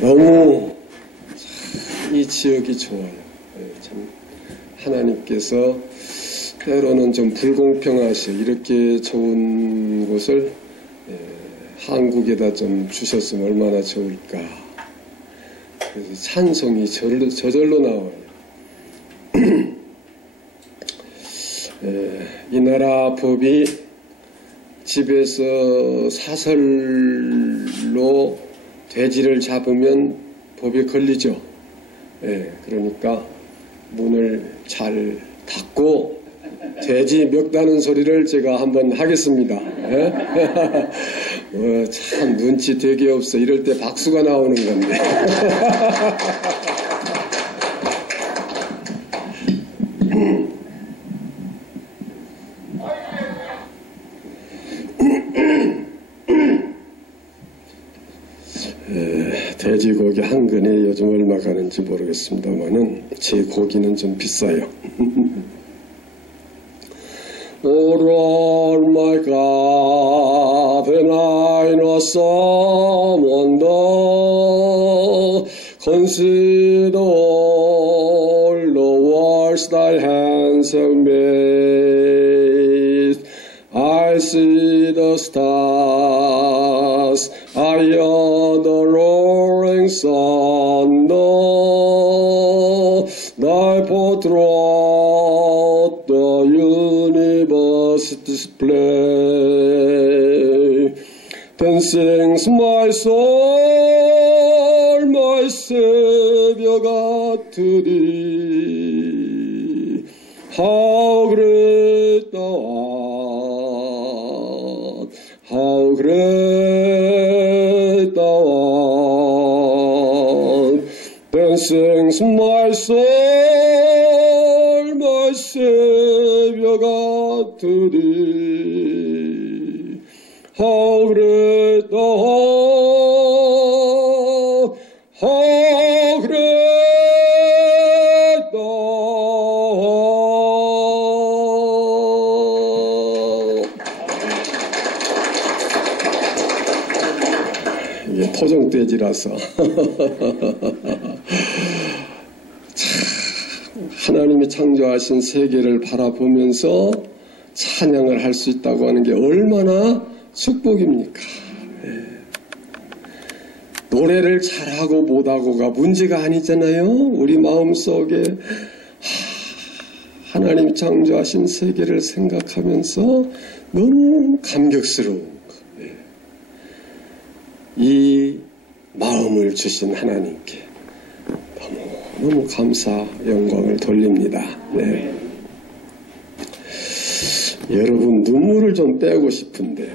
너무 이 지역이 좋아요. 참 하나님께서 때로는 좀 불공평하시 이렇게 좋은 곳을 한국에다 좀 주셨으면 얼마나 좋을까. 그래서 찬송이 저절로 나와요. 이 나라 법이 집에서 사설로 돼지를 잡으면 법에 걸리죠. 그러니까 문을 잘 닫고 돼지 멱다는 소리를 제가 한번 하겠습니다. 참 눈치 되게 없어. 이럴 때 박수가 나오는 건데. 돼지고기 한 근에 요즘 얼마 가는지 모르겠습니다만은 제 고기는 좀 비싸요. Oh Lord my God, and I know some wonder, consider all the works thy hands have made. I see the stars, I hear the roaring thunder, thy power throughout the universe display. Then sings my soul, my Savior God, to thee. How great thou art, how great thou art. Then sings my soul, my Savior God, to thee. How great thou art, how great thou art. 이게 토종돼지라서 하나님이 창조하신 세계를 바라보면서 찬양을 할 수 있다고 하는 게 얼마나 축복입니까? 노래를 잘하고 못하고가 문제가 아니잖아요. 우리 마음속에 하나님이 창조하신 세계를 생각하면서 너무 감격스러운 이 마음을 주신 하나님께 너무 감사 영광을 돌립니다. 여러분 눈물을 좀 빼고 싶은데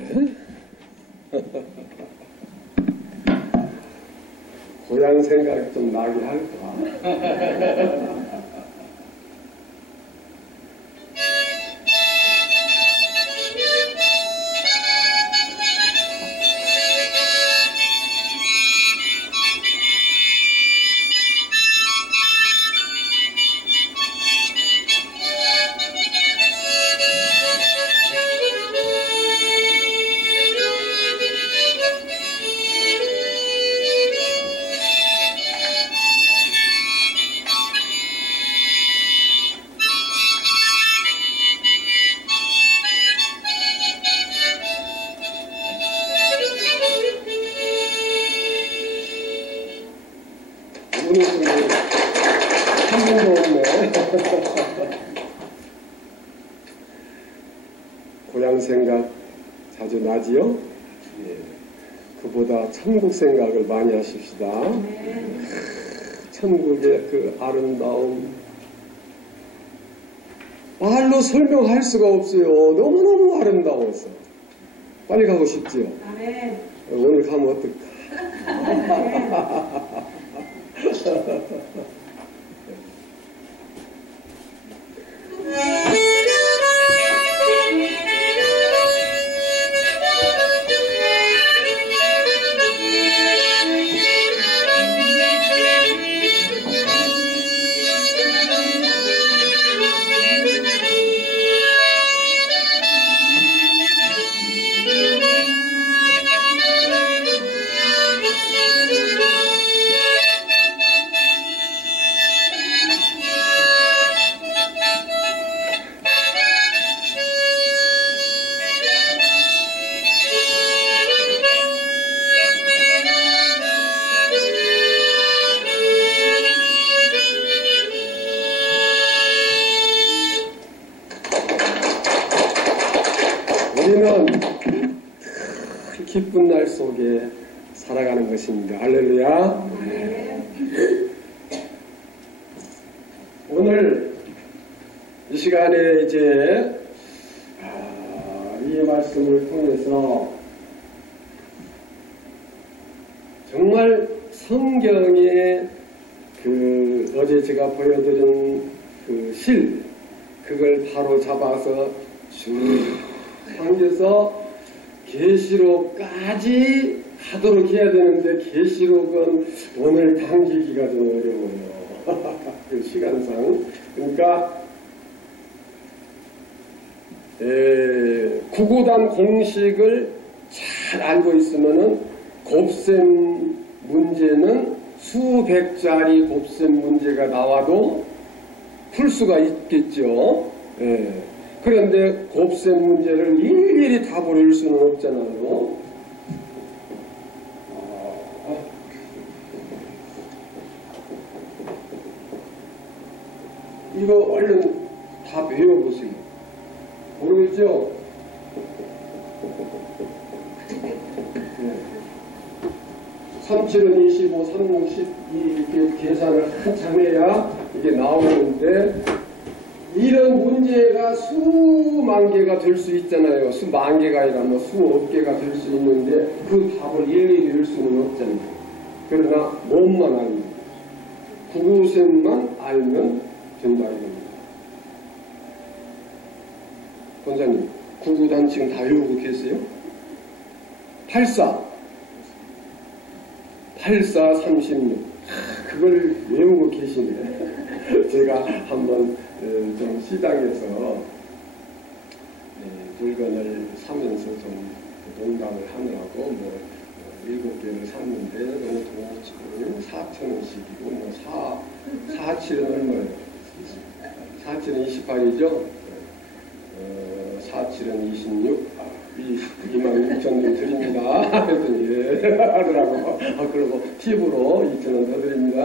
고향 생각이 좀 나게 할까? 고향 생각 자주 나지요? 그보다 천국 생각을 많이 하십시다. 천국의 그 아름다움 말로 설명할 수가 없어요. 너무너무 아름다워서 빨리 가고 싶지요? 오늘 가면 어떨까? 우리는 기쁜 날 속에 살아가는 것입니다. 할렐루야. 오늘 이 시간에 이제 이 말씀을 통해서 정말 성경에 어제 제가 보여드린 그걸 바로 잡아서 쭉 당겨서 계시록까지 하도록 해야 되는데 계시록은 오늘 당기기가 좀 어려워요. 그 시간상. 그러니까 구구단 공식을 잘 알고 있으면은 곱셈 문제는 수백짜리 곱셈 문제가 나와도 풀 수가 있겠죠. 그런데 곱셈 문제를 일일이 다 버릴 수는 없잖아요. 이거 얼른 다 배워보세요. 모르겠죠? 37은 25, 3, 62 이렇게 계산을 한참 해야 이게 나오는데 이런 문제가 수만 개가 될 수 있잖아요. 수만 개가 아니라 뭐 수억 개가 될 수 있는데 그 답을 일일이 낼 수는 없잖아요. 그러나 몸만 알면 구구셈만 알면 된다 이겁니다. 권사님, 구구단 지금 다 외우고 계세요? 84, 36. 그걸 외우고 계시네. 제가 한번 좀 시장에서 물건을 사면서 좀 농담을 하느라고 7개를 샀는데 너무 도치고 4,000원씩이고 4,7은 얼마예요? 4,7은 28이죠? 4,7은 26. 26,000원 드립니다. 그랬더니 예 하더라고. 그리고 팁으로 2,000원 더 드립니다.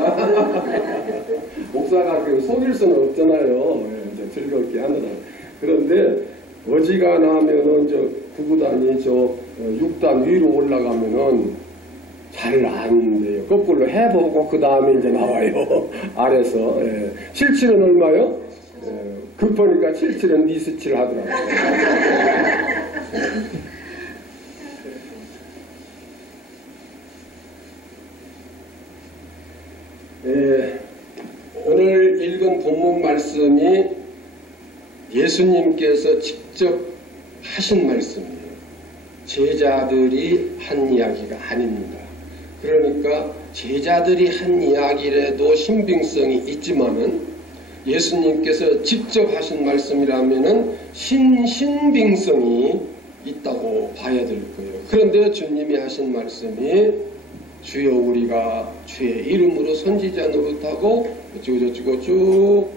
목사가 속일 수는 없잖아요. 이제 즐겁게 하느라. 그런데 어지간하면은 구구단이 6단 위로 올라가면은 잘 안 돼요. 거꾸로 해보고 그 다음에 이제 나와요. 아래서. 77은 얼마요? 급하니까 77은 니스칠 하더라고요. 오늘 읽은 본문 말씀이 예수님께서 직접 하신 말씀이에요. 제자들이 한 이야기가 아닙니다. 그러니까 제자들이 한 이야기라도 신빙성이 있지만은 예수님께서 직접 하신 말씀이라면은 신빙성이 있다고 봐야 될 거예요. 그런데 주님이 하신 말씀이 주여 우리가 주의 이름으로 선지자 노릇하고 어쩌고저쩌고 쭉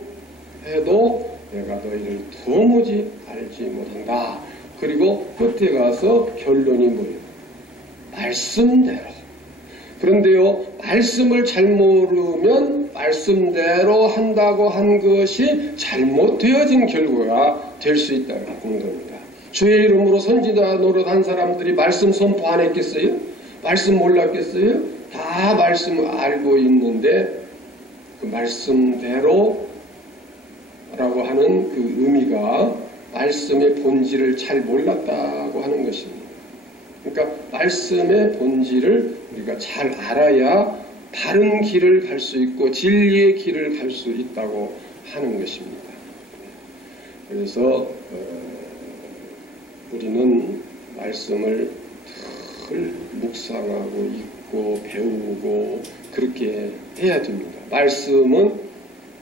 해도 내가 너희를 도무지 알지 못한다. 그리고 끝에 가서 결론이 뭐예요? 말씀대로. 그런데요, 말씀을 잘 모르면 말씀대로 한다고 한 것이 잘못되어진 결과가 될 수 있다는 겁니다. 주의 이름으로 선지자 노릇한 사람들이 말씀 선포 안 했겠어요? 말씀 몰랐겠어요? 다 말씀을 알고 있는데 그 말씀대로 라고 하는 그 의미가 말씀의 본질을 잘 몰랐다고 하는 것입니다. 그러니까 말씀의 본질을 우리가 잘 알아야 바른 길을 갈 수 있고 진리의 길을 갈 수 있다고 하는 것입니다. 그래서 우리는 말씀을 늘 묵상하고 읽고 배우고 그렇게 해야 됩니다. 말씀은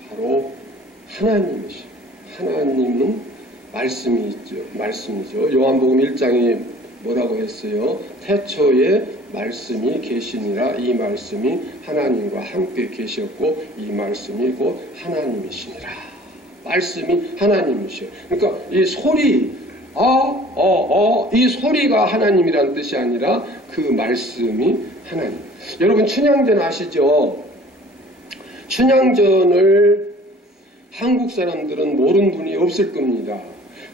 바로 하나님이시죠. 하나님은 말씀이죠. 요한복음 1장에 뭐라고 했어요? 태초에 말씀이 계시니라. 이 말씀이 하나님과 함께 계셨고 이 말씀이 곧 하나님이시니라. 말씀이 하나님이시요. 그러니까 이 소리 이 소리가 하나님이라는 뜻이 아니라 그 말씀이 하나님. 여러분 춘향전 아시죠? 춘향전을 한국 사람들은 모르는 분이 없을 겁니다.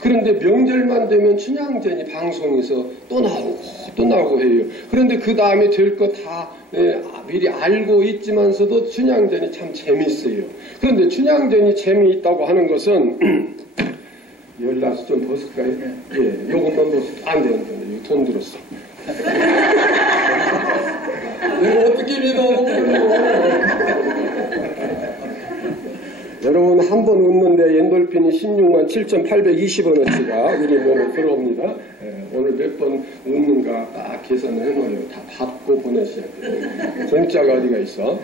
그런데 명절만 되면 춘향전이 방송에서 또 나오고 해요. 그런데 그 다음에 될 거 다 미리 알고 있지만서도 춘향전이 참 재밌어요. 그런데 춘향전이 재미있다고 하는 것은 열나서 좀 벗을까요? 예, 요것만 벗을 안 되는데 돈 들었어. 내가 어떻게 믿어? 여러분 한 번 웃는데 엔돌핀이 16만 7,820원어치가 우리 몸에 들어옵니다. 오늘 몇 번 웃는가 딱 계산을 해놓아요. 다 받고 보내셔야 돼요. 공짜가 어디가 있어?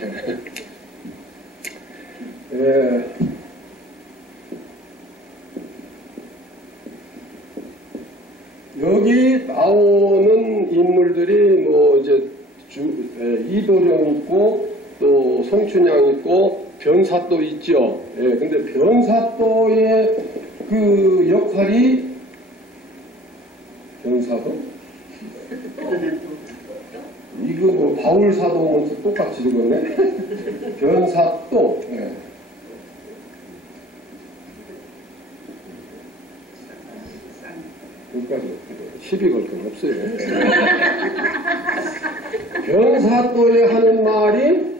여기 나오는 인물들이 뭐 이제 이도령 있고 또 송춘향 있고 변사또 있죠. 근데 변사또의 그 역할이 변사도? 이거 뭐 바울사도는 똑같이 읽었네. 변사또. 여기까지 시비 걸 건 없어요. 변사또에 하는 말이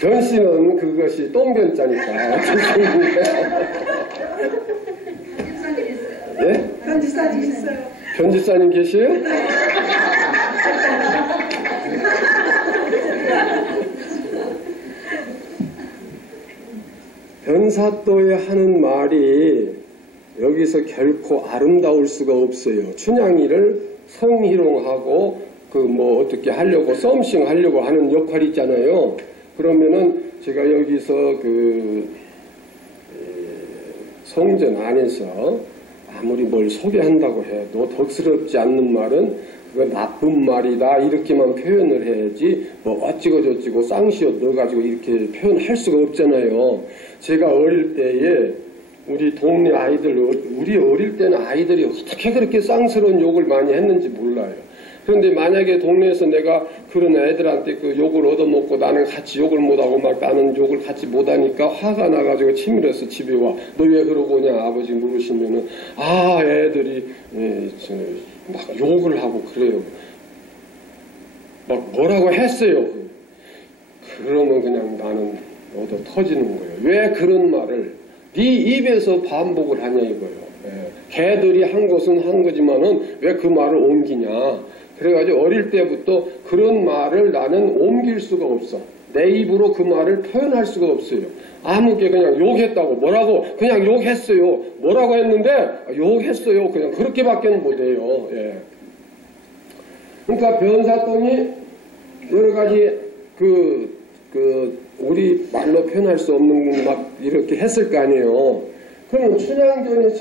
변씨는 그것이 똥변자니까. 예? 변지사님 있어요. 변지사님 계시요? 변사또에 하는 말이 여기서 결코 아름다울 수가 없어요. 춘향이를 성희롱하고 그 뭐 어떻게 하려고 썸씽 하려고 하는 역할이 있잖아요. 그러면은 제가 여기서 그 성전 안에서 아무리 뭘 소개한다고 해도 덕스럽지 않는 말은 그거 나쁜 말이다 이렇게만 표현을 해야지 뭐 어찌고 저찌고 쌍시옷 넣어가지고 이렇게 표현할 수가 없잖아요. 제가 어릴 때에 우리 동네 아이들, 우리 어릴 때는 아이들이 어떻게 그렇게 쌍스러운 욕을 많이 했는지 몰라요. 그런데 만약에 동네에서 내가 그런 애들한테 그 욕을 얻어먹고 나는 같이 욕을 못하고 막 나는 욕을 같이 못하니까 화가 나가지고 치밀어서 집에 와. 너 왜 그러고 오냐 아버지 물으시면은 아 애들이 막 욕을 하고 그래요. 막 뭐라고 했어요. 그러면 그냥 나는 얻어 터지는 거예요. 왜 그런 말을 네 입에서 반복을 하냐 이거예요. 걔들이 한 것은 한 거지만은 왜 그 말을 옮기냐. 그래가지고 어릴 때부터 그런 말을 나는 옮길 수가 없어. 내 입으로 그 말을 표현할 수가 없어요. 아무게 그냥 욕했다고 뭐라고 그냥 욕했어요. 뭐라고 했는데 욕했어요. 그냥 그렇게밖에 못해요. 예. 그러니까 변사똥이 여러 가지 우리 말로 표현할 수 없는 막 이렇게 했을 거 아니에요. 그러면 춘향전이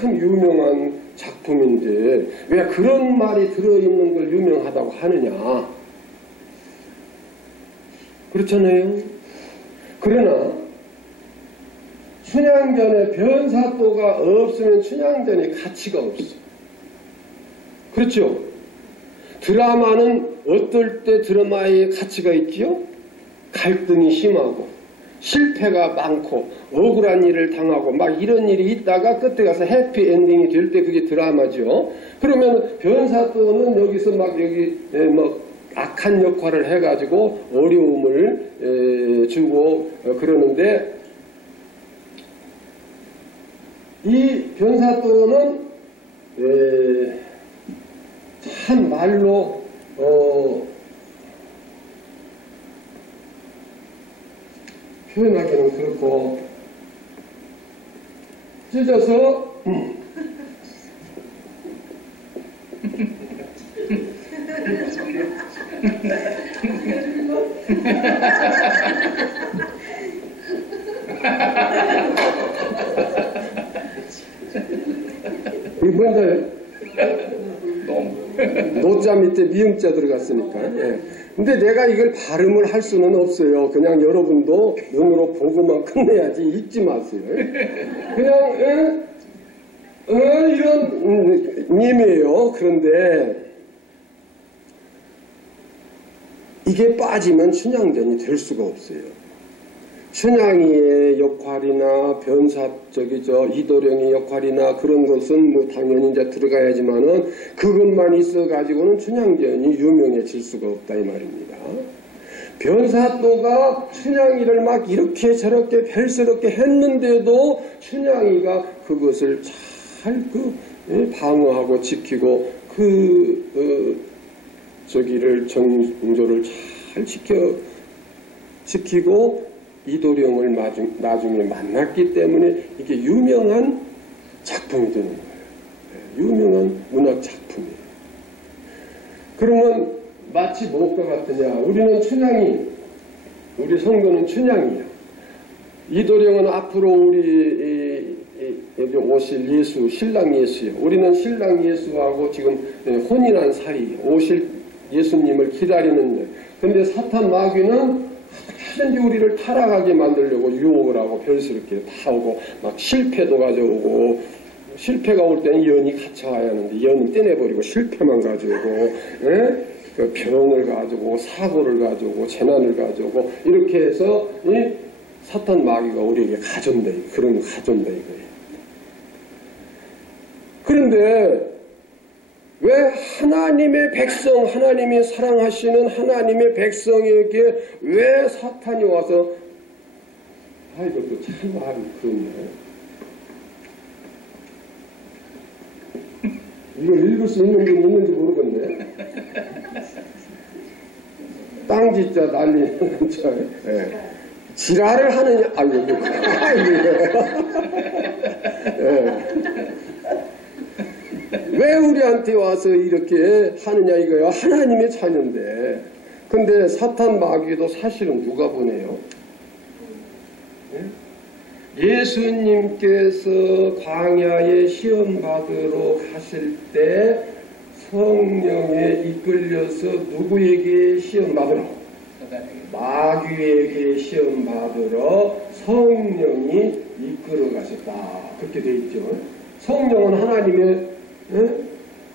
참 유명한 작품인데 왜 그런 말이 들어있는 걸 유명하다고 하느냐. 그렇잖아요. 그러나 춘향전에 변사또가 없으면 춘향전에 가치가 없어. 그렇죠? 드라마는 어떨 때 드라마의 가치가 있지요? 갈등이 심하고 실패가 많고 억울한 일을 당하고 막 이런 일이 있다가 끝에 가서 해피엔딩이 될 때 그게 드라마죠. 그러면 변사또는 여기서 막 여기 막 악한 역할을 해가지고 어려움을 주고 그러는데 이 변사또는 참 말로 표현하기는 그렇고 찢어서 이게 뭔가요? 노자 밑에 미음자 들어갔으니까. 예. 근데 내가 이걸 발음을 할 수는 없어요. 그냥 여러분도 눈으로 보고만 끝내야지 읽지 마세요. 그냥 이런 님이에요. 그런데 이게 빠지면 춘향전이 될 수가 없어요. 춘향이의 역할이나 이도령의 역할이나 그런 것은 뭐 당연히 이제 들어가야지만은 그것만 있어가지고는 춘향전이 유명해질 수가 없다 이 말입니다. 변사또가 춘향이를 막 이렇게 저렇게 별스럽게 했는데도 춘향이가 그것을 잘 방어하고 지키고 정조를 잘 지키고 이도령을 나중에 만났기 때문에 이게 유명한 작품이 되는 거예요. 유명한 문학 작품이에요. 그러면 마치 무엇과 같으냐? 우리는 우리 성도는 춘향이야. 이도령은 앞으로 우리 여기 오실 예수, 신랑 예수예요. 우리는 신랑 예수하고 지금 혼인한 사이, 오실 예수님을 기다리는데, 근데 사탄 마귀는 하든지 우리를 타락하게 만들려고 유혹을 하고 별스럽게 다 오고 막 실패도 가져오고, 실패가 올 때는 연이 갇혀와야 하는데 연은 떼내버리고 실패만 가져오고, 그 병을 가져오고 사고를 가져오고 재난을 가져오고 이렇게 해서 이 사탄 마귀가 우리에게 가져온다, 그런 가져온다 이거예요. 그런데 왜 하나님의 백성, 하나님이 사랑하시는 하나님의 백성에게 왜 사탄이 와서 이것도 참 말이 그렇네. 이걸 읽을 수 있는 분 있는지 모르겠네. 땅짓자 난리는 저 지랄을 하느냐. 왜 우리한테 와서 이렇게 하느냐 이거예요. 하나님의 자녀인데. 근데 사탄 마귀도 사실은 누가 보내요? 예수님께서 광야에 시험 받으러 가실 때 성령에 이끌려서 누구에게 시험 받으러? 마귀에게 시험 받으러 성령이 이끌어 가셨다. 그렇게 돼 있죠. 성령은 하나님의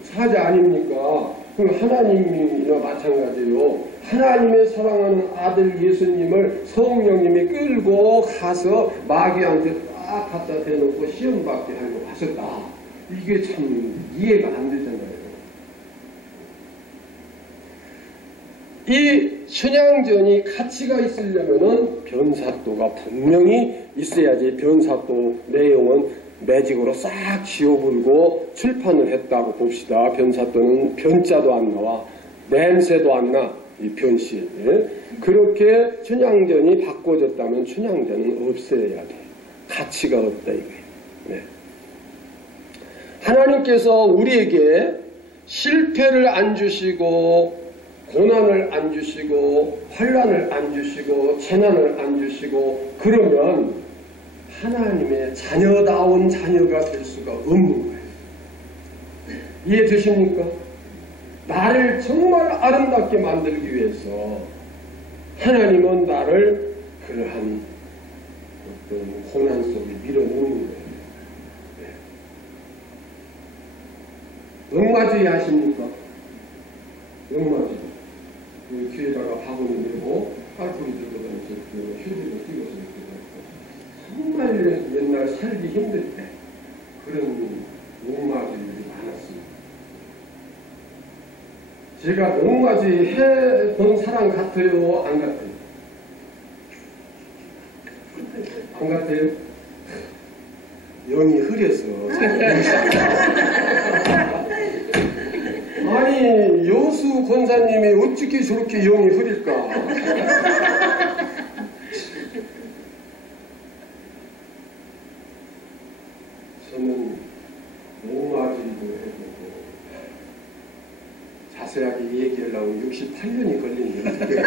사자 아닙니까? 그럼 하나님이나 마찬가지예요. 하나님의 사랑하는 아들 예수님을 성령님이 끌고 가서 마귀한테 딱 갖다 대놓고 시험받게 하려고 하셨다. 이게 참 이해가 안 되잖아요. 이 춘향전이 가치가 있으려면은 변사또가 분명히 있어야지. 변사또 내용은 매직으로 싹 지워불고 출판을 했다고 봅시다. 변사또는 변자도 안 나와, 냄새도 안 나, 이 변씨. 그렇게 춘향전이 바꿔졌다면 춘향전은 없애야 돼. 가치가 없다 이거예요. 네. 하나님께서 우리에게 실패를 안 주시고 고난을 안 주시고 환난을 안 주시고 재난을 안 주시고 그러면 하나님의 자녀다운 자녀가 될 수가 없는 거예요. 이해되십니까? 나를 정말 아름답게 만들기 위해서 하나님은 나를 그러한 어떤 고난 속에 밀어넣는 거예요. 응마주의 하십니까? 응마주의. 그 귀에다가 바구니 메고 팔풀이 들고 다니면서 휴지를 끼워서 이렇게 되고 정말 옛날 살기 힘들 때 그런 응마주의들이 많았습니다. 제가 응마주의 해본 사람 같아요? 안 같아요? 안 같아요? 영이 흐려서 아니 여수 권사님이 어떻게 저렇게 영이 흐릴까? 저는 옹마주의도 해보고 자세하게 얘기하려면 68년이 걸리는데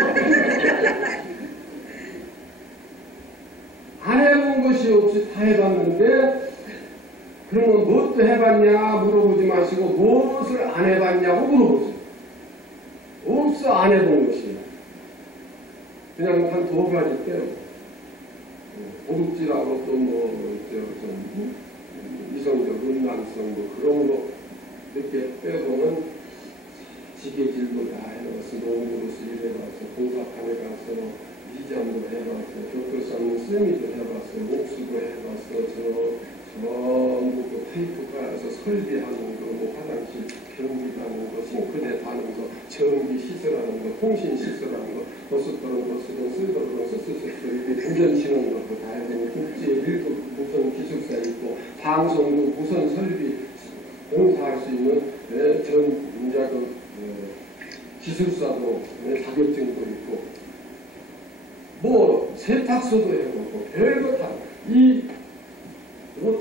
안 해본 것이 없이 다 해봤는데 그러면 무엇도 해봤냐 물어보지 마시고 무엇을 안 해봤냐고 물어보세요. 없어 안 해본 것이. 그냥 한 두 가지 때요. 도둑질하고 또 뭐 이성적, 음란성 뭐 그런 거 이렇게 빼고는 지게질도 다 해봤어. 농구로서 일해봤어. 공사판에 가서 미장도 해봤어. 벽돌 쌓는 쓰미도 해봤어. 옥수도 해봤어. 전부 그 파이프 깔아서 설비하는 거, 뭐 화장실 변기하는 거, 싱크대 다는 거, 전기 시설하는 거, 통신 시설하는 거, 버스터는 쓰더러는 이렇게 운전 치는 것도 다 해서 국제 1급 무선 기술사 있고 방송국 무선 설비 공사할 수 있는 이제 기술사도 자격증도 있고 뭐 세탁소도 해보고 별거 다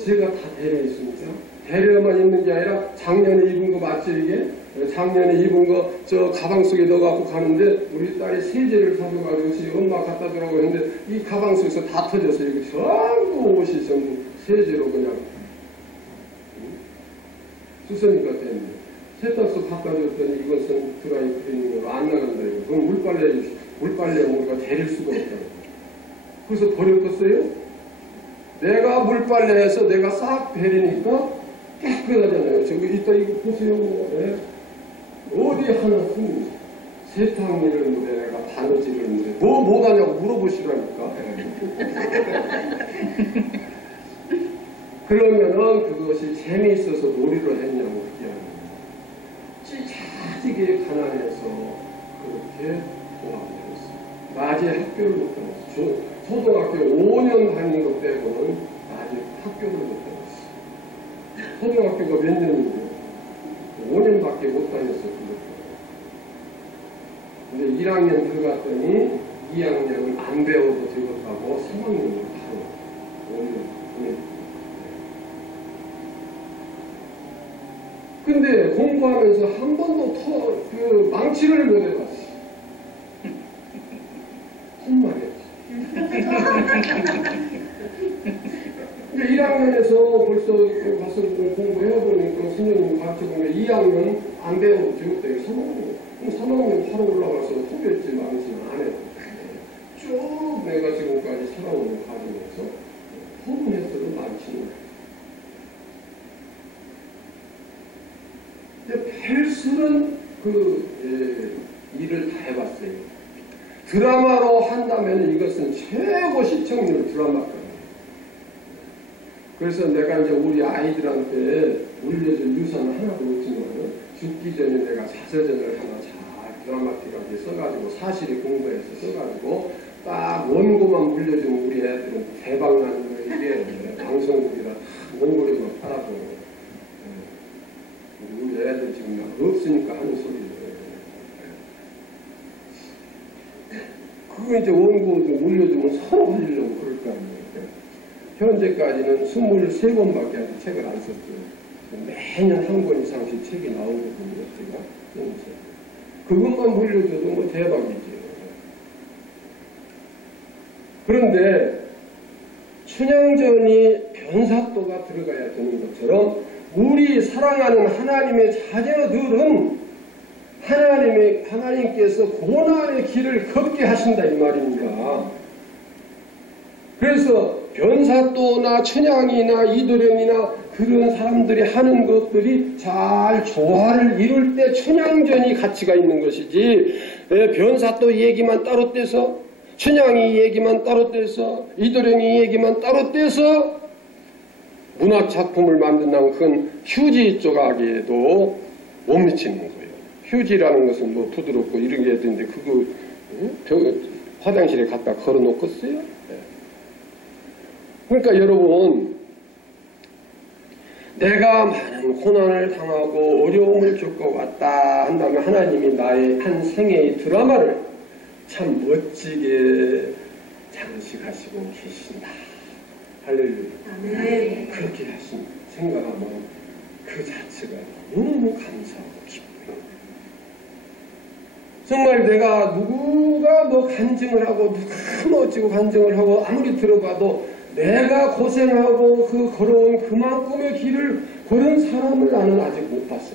제가 다 배려했습니다. 배려만 있는 게 아니라 작년에 입은 거 맞지 이게? 작년에 입은 거 저 가방 속에 넣어갖고 가는데 우리 딸이 세제를 사줘가지고 엄마 갖다 주라고 했는데 이 가방 속에서 다 터져서 이거 전부 옷이 전부 세제로 그냥 수선이가 됐네. 세탁소 바꿔줬더니 이것은 드라이 클리닝으로 안 나간다 이거. 그럼 물빨래 우리가 데릴 수가 없다고. 그래서 버렸겠어요? 내가 물빨래해서 내가 싹 베리니까 깨끗하잖아요. 저기 이따 이거 보세요. 네. 어디 하나 쓴 세탁일을 못해 내가 바느질을 못해 뭐 못하냐고 물어보시라니까. 그러면은 그것이 재미있어서 놀이를 했냐고 얘기하는 찌차지게 가난해서 그렇게 통합을 했어요. 낮에 학교를 못 다녔어요. 초등학교 5년 다니는 것 빼고는 아직 학교를 못 다녔어요. 초등학교가 몇 년인데요? 5년밖에 못 다녔어요. 근데 1학년 들어갔더니 2학년은 안 배워도 되겠다고 3학년을 바로 5년 보냈어요. 근데 공부하면서 한 번도 망치를 못 해봤어요. 헛말이야. 근데 1학년에서 벌써 가서 공부해보니까 선생님 가르쳐보면 2학년 안 배워도 되겠다. 3학년. 그럼 3학년 바로 올라가서 후배지 망치는 안 해요. 쭉 내가 지금까지 살아오는 과정에서 허문에서도 망치는 거예요. 별수는 일을 다 해봤어요. 드라마로 한다면 이것은 최고 시청률 드라마거든요. 그래서 내가 이제 우리 아이들한테 물려준 유산은 하나도 없지만 죽기 전에 내가 자서전을 하나 잘 드라마틱하게 써가지고 사실에 공부해서 써가지고 딱 원고만 물려준 우리 애들은 대박나는 거예요. 이게 방송국이라 원고료만 팔아도 우리 애들 지금 없으니까 하는 소리예요. 그거 이제 원고 좀 올려주면 서로 흘리려고 그럴 거 아니에요. 현재까지는 23권밖에 아직 책을 안 썼어요. 매년 한 권 이상씩 책이 나오거든요. 제가. 그것만 물려줘도 뭐 대박이죠. 그런데 춘향전이 변사도가 들어가야 되는 것처럼 우리 사랑하는 하나님의 자녀들은 하나님께서 고난의 길을 걷게 하신다 이 말입니다. 그래서 변사또나 춘향이나 이도령이나 그런 사람들이 하는 것들이 잘 조화를 이룰 때 춘향전이 가치가 있는 것이지 변사또 얘기만 따로 떼서 춘향이 얘기만 따로 떼서 이도령이 얘기만 따로 떼서 문학작품을 만든다면 그건 휴지 조각에도 못 미치는 거예요. 휴지라는 것은 뭐 부드럽고 이런 게 있는데 그거 화장실에 갖다 걸어놓겠어요? 그러니까 여러분 내가 많은 고난을 당하고 어려움을 겪어왔다 한다면 하나님이 나의 한 생애의 드라마를 참 멋지게 장식하시고 계신다. 할렐루야. 네. 그렇게 생각하면 그 자체가 너무 감사하고 기뻐요. 정말 내가 누가 뭐 간증을 하고 누가 뭐 어찌고 간증을 하고 아무리 들어봐도 내가 고생하고 그 걸어온 그만큼의 길을 걸은 사람을 나는 아직 못 봤어.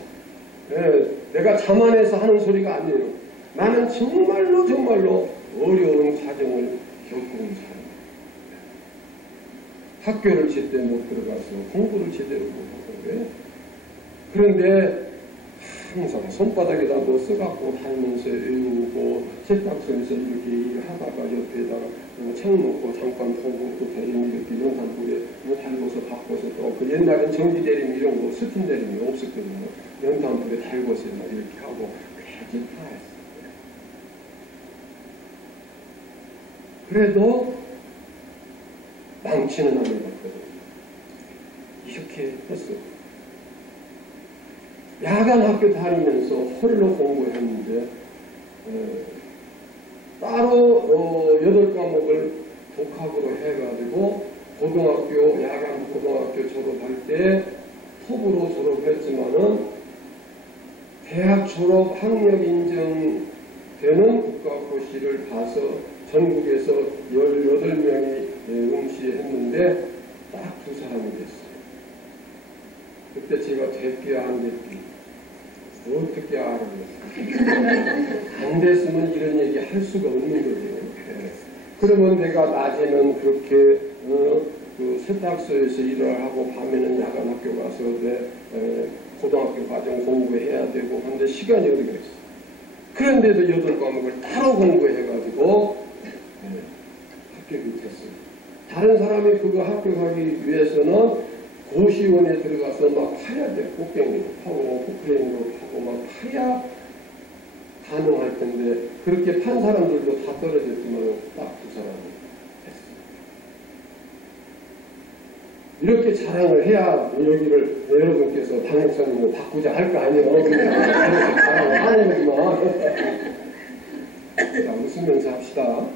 내가 자만해서 하는 소리가 아니에요. 나는 정말로 어려운 과정을 겪어온 사람. 학교를 제때 못 들어가서 공부를 제대로 못하고 그래. 그런데 항상 손바닥에다 뭐 써갖고 다니면서 외우고 세탁소에서 이렇게 일하다가 옆에다가 창 놓고 잠깐 보고 또 대림 이렇게 연탄불에 뭐 달궈서 바꿔서 또 그 옛날엔 전기 대림 이런 거 스팀 대림이 없었거든요. 연탄불에 달궈서 이렇게 하고 그렇게 다 했어요. 그래도 망치는 안 해봤거든요. 이렇게 했어요. 야간 학교 다니면서 홀로 공부했는데 따로 8과목을 독학으로 해가지고 고등학교 야간 고등학교 졸업할 때 톱으로 졸업했지만은 대학 졸업 학력 인정되는 국가고시를 봐서 전국에서 18명이 응시했는데 딱 2사람이 됐어요. 그때 제가 됐기야 안 됐기 어떻게 알아요? 안 됐으면 이런 얘기 할 수가 없는 거예요. 네. 그러면 내가 낮에는 그렇게 그 세탁소에서 일을 하고 밤에는 야간 학교 가서 고등학교 과정 공부해야 되고 근데 시간이 어디가 있어? 그런데도 8과목을 따로 공부해가지고 합격이 됐어요. 다른 사람이 그거 합격하기 위해서는 고시원에 들어가서 막 파야 돼. 꽃갱이로 파고 포크레인으로 파고 막 파야 가능할 텐데 그렇게 판 사람들도 다 떨어졌지만 딱 2사람이 됐어요. 이렇게 자랑을 해야 여기를 여러분께서 당목사님을 바꾸자 할 거 아니에요. 그렇게 자랑을 하는 거지만 자, 웃으면서 합시다.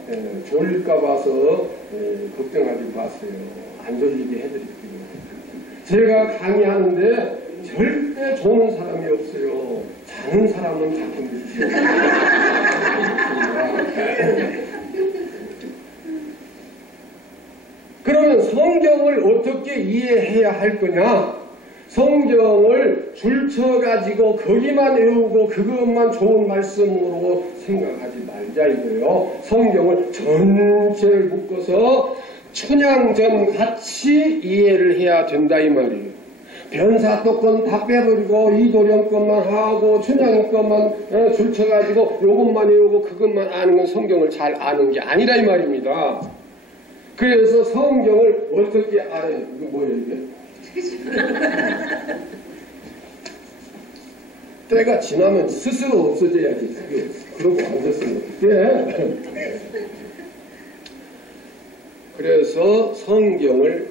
졸릴까 봐서 걱정하지 마세요. 안 졸리게 해드릴게요. 제가 강의하는데 절대 조는 사람이 없어요. 자는 사람은 자꾸 믿으세요. 그러면 성경을 어떻게 이해해야 할 거냐? 성경을 줄쳐가지고 거기만 외우고 그것만 좋은 말씀으로 생각하지 말자 이거예요. 성경을 전체를 묶어서 춘향전 같이 이해를 해야 된다 이 말이에요. 변사또건 다 빼버리고 이도령 것만 하고 춘향이 것만 줄쳐가지고 요것만 외우고 그것만 아는 건 성경을 잘 아는 게 아니라 이 말입니다. 그래서 성경을 어떻게 알아요? 이거 뭐예요 이게? 때가 지나면 스스로 없어져야지. 그러고 앉았으면 어떡해. 그래서 성경을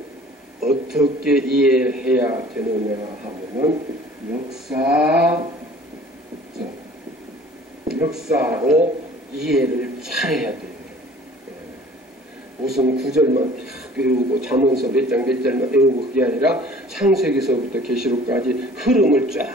어떻게 이해해야 되느냐 하면은 역사로 이해를 잘해야 돼요. 무슨 구절만 딱 외우고 잠언서 몇 장 몇 절만 외우고 그게 아니라 창세기서부터 계시록까지 흐름을 쫙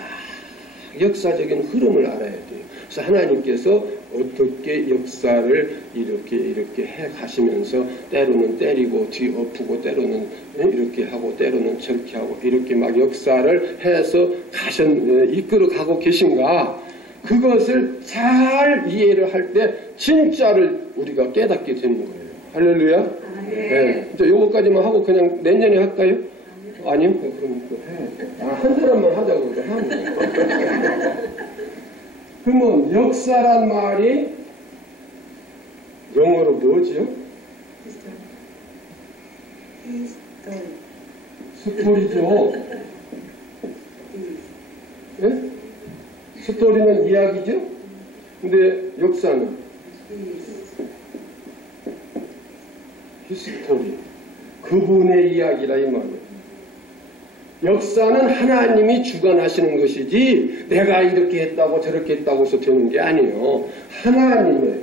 역사적인 흐름을 알아야 돼요. 그래서 하나님께서 어떻게 역사를 이렇게 해 가시면서 때로는 때리고 뒤엎고 때로는 이렇게 하고 때로는 저렇게 하고 이렇게 막 역사를 해서 이끌어 가고 계신가 그것을 잘 이해를 할 때 진짜를 우리가 깨닫게 되는 거예요. 할렐루야. 네. 이제 요거까지만 하고 그냥 내년에 할까요? 아니요? 그럼 또 해. 한 사람만 하자고 하는 거예요. 그러면 역사란 말이 영어로 뭐지요? 스토리죠. 네? 스토리는 이야기죠? 근데 역사는 히스토리. 그분의 이야기라 이 말이에요. 역사는 하나님이 주관하시는 것이지 내가 이렇게 했다고 저렇게 했다고 해서 되는 게 아니에요. 하나님의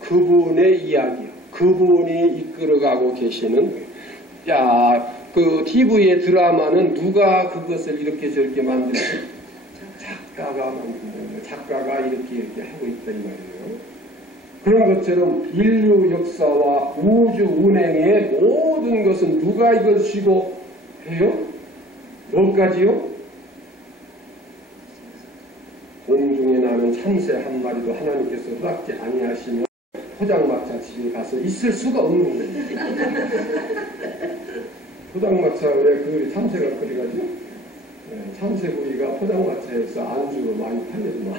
그분의 이야기요. 그분이 이끌어가고 계시는 거예요. 야, 그 TV의 드라마는 누가 그것을 이렇게 저렇게 만들었어요? 작가가 만든 거예요. 작가가 이렇게 하고 있다 이 말이에요. 그런 것처럼 인류 역사와 우주 운행의 모든 것은 누가 이걸 쥐고 해요? 몇 가지요? 공중에 나는 참새 한 마리도 하나님께서 허락지 아니하시면 포장마차 집에 가서 있을 수가 없는 거예요. 포장마차에 그 참새가 그래가지고 참새구이가 포장마차에서 안주로 많이 팔려구나.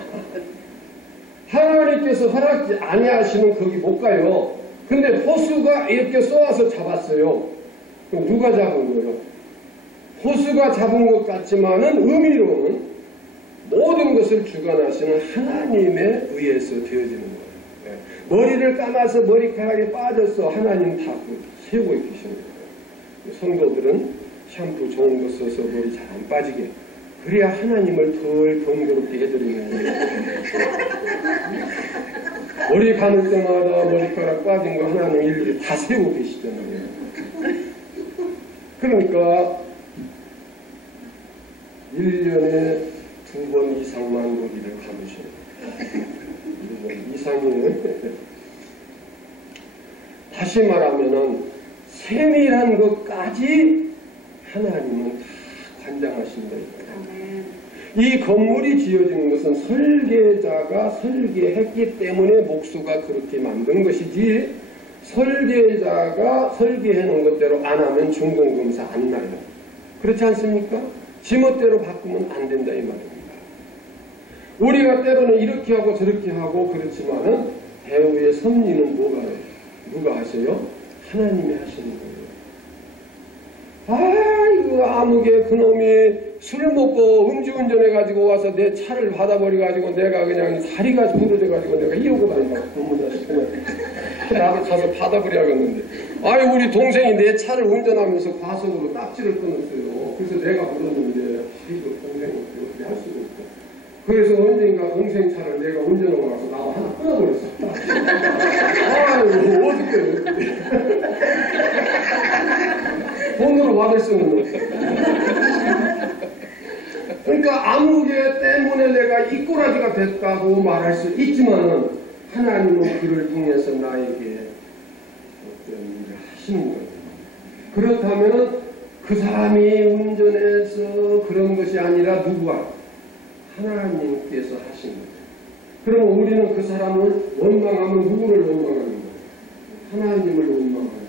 하나님께서 허락지 아니하시면 거기 못 가요. 근데 호수가 이렇게 쏘아서 잡았어요. 그럼 누가 잡은 거예요? 호수가 잡은 것 같지만은 의미로는 모든 것을 주관하시는 하나님에 의해서 되어지는 거예요. 머리를 감아서 머리카락이 빠져서 하나님 다 세우고 계시는 거예요. 성도들은 샴푸 좋은 거 써서 머리 잘 안 빠지게, 그래야 하나님을 덜 번거롭게 해드리는 거예요. 머리 감을 때마다 머리카락 빠진 거 하나님 일일이 다 세우고 계시잖아요. 그러니까 1년에 2번 이상만 머리를 감으셔야 돼요. 1년 이상이면 다시 말하면은 세밀한 것까지 하나님은 다 관장하신다. 이 건물이 지어지는 것은 설계자가 설계했기 때문에 목수가 그렇게 만든 것이지, 설계자가 설계해 놓은 것대로 안 하면 중공검사 안 나요. 그렇지 않습니까? 지멋대로 바꾸면 안 된다 이 말입니다. 우리가 때로는 이렇게 하고 저렇게 하고 그렇지만은 배우의 섭리는 누가 하세요? 하나님이 하시는 거예요. 아이고 아무개 그놈이 술 먹고 음주운전해가지고 와서 내 차를 받아버려가지고 내가 그냥 다리가 부러져가지고 내가 이러고 다닌다. 너무 자식 그냥 나도 가서 받아버려야겠는데, 아이 우리 동생이 내 차를 운전하면서 과속으로 딱지를 끊었어요. 그래서 내가 물었는데 아이고 동생이 어떻게 할 수가 없고, 그래서 언젠가 동생 차를 내가 운전하고 가서 나도 하나 끊어버렸어. 아이고 어떡해. 돈으로 받을 수는 없어. 그러니까 아무개 때문에 내가 이 꼬라지가 됐다고 말할 수 있지만은 하나님은 그를 통해서 나에게 어떤 일을 하시는 거예요. 그렇다면 그 사람이 운전해서 그런 것이 아니라 누구와? 하나님께서 하신 거예요. 그러면 우리는 그 사람을 원망하면 누구를 원망하는 거예요? 하나님을 원망하는 거예요.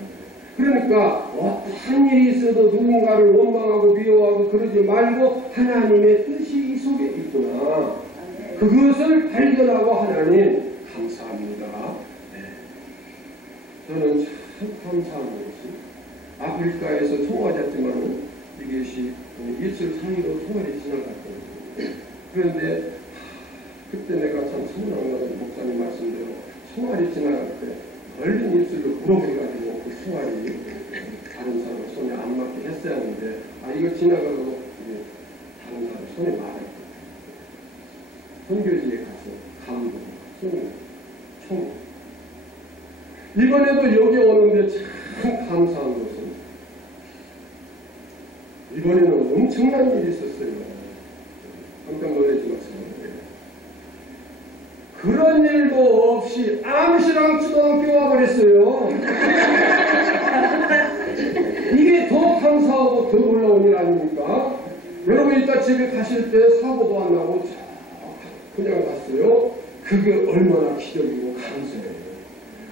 그러니까 어떤 일이 있어도 누군가를 원망하고 미워하고 그러지 말고 하나님의 뜻이 이 속에 있구나. 그것을 발견하고 하나님 감사합니다. 네. 저는 참 감사한 것이 아프리카에서 총맞았지만 이것이 입술 사이로 총알이 지나갔거든요. 그런데 그때 내가 참 서운한 것은 목사님 말씀대로 총알이 지나갈 때 얼른 입술로 물어버려가지고 그 총알이 다른 사람 손에 안 맞게 했어야 하는데, 이거 지나가고 다른 사람 손에 맞았거든요. 선교지에 가서 감동, 총. 이번에도 여기 오는데 참 감사한 것은 이번에는 엄청난 일이 있었어요. 깜짝 놀라지 마세요. 그런 일도 없이 암시랑 초등학교 와버렸어요. 이게 더 감사하고 더 놀라운 일 아닙니까? 여러분 이따 집에 가실 때 사고도 안 나고 그냥 갔어요. 그게 얼마나 기적이고 감사해요.